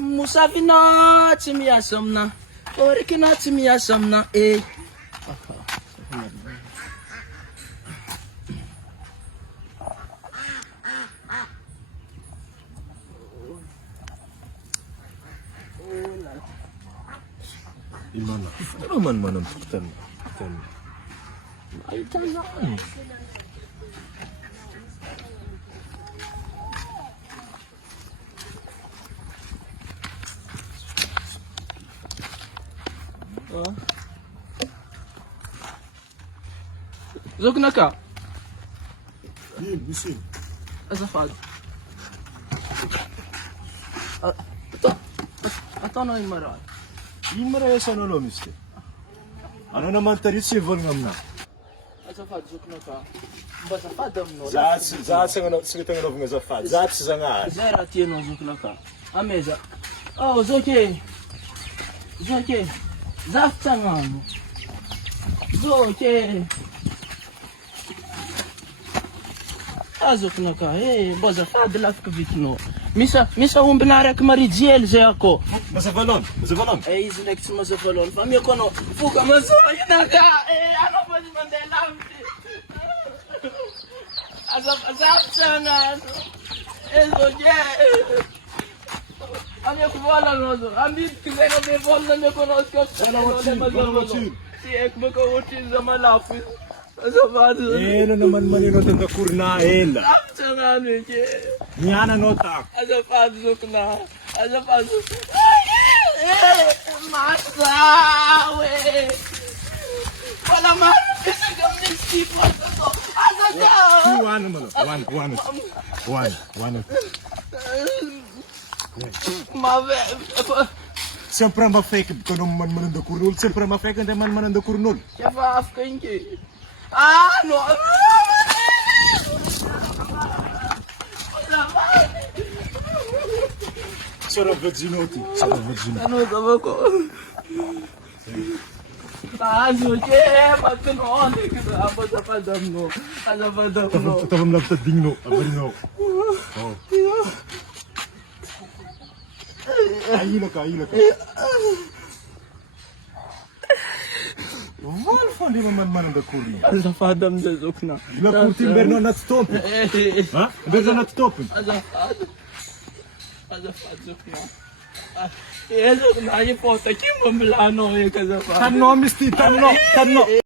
Mosafinao tsy miasa amina. Orikinao tsy miasa amina. Imana, naman man ang tuktan. Ay, talaan. Zokna ka? Bisin. Azafady. Ataonao iny marary. Ino marayasa anao mister? Ano naman tayo si Evan ngamna? Azafady zokna ka. Mba azafady aminao. Zahat sa nanaovana azafady. Zahat sa zanahary. Zay raha tianao zokna ka. Ameza. Oh, zoke. Zoke. Zafy tsagnano. Zoke. Zokna ka. Mba azafady lafika vitinao. Misa omby naraiky marijely zay ako. Mazavalon. Izy ndraiky tsy mazavalon. Fa miako anao. Foka mazoina ka. Anao fa tsy mandeha lavitra. Azafy tsagnano. Zoke. Amiako vola anao zo. Ambidiko zay na be vola amiako anao. Si haiko baka ohatr'izy za malafo izy. Azafady zo. Eno naman manino tandakorina ela. Zafy tsagnano eke. Niana no tako. Azafady zokna. Azafady zokna. Masa! Wala marapis hanggang nagsipat ako. Asa ka? One. Sempre mafake ko nung man manandakurnul. Sempre mafake hindi man manandakurnul. Kaya faaf ka inki. No! Sarap vaginotti. Ano sabi ko? Tazo, che! Pagkanoon! Aba sa padam no. Ano padam no? Tavam lang tading no. Abarino. Ahila ka. Varför lever man manandakurnul? Ano padam sa zokna. Ila putin berno nat stoppen. Ha? Berno nat stoppen. Azafad zokna. Zokna, yung foto, kim mamlano yung kazafad. Tanno misti, tanno.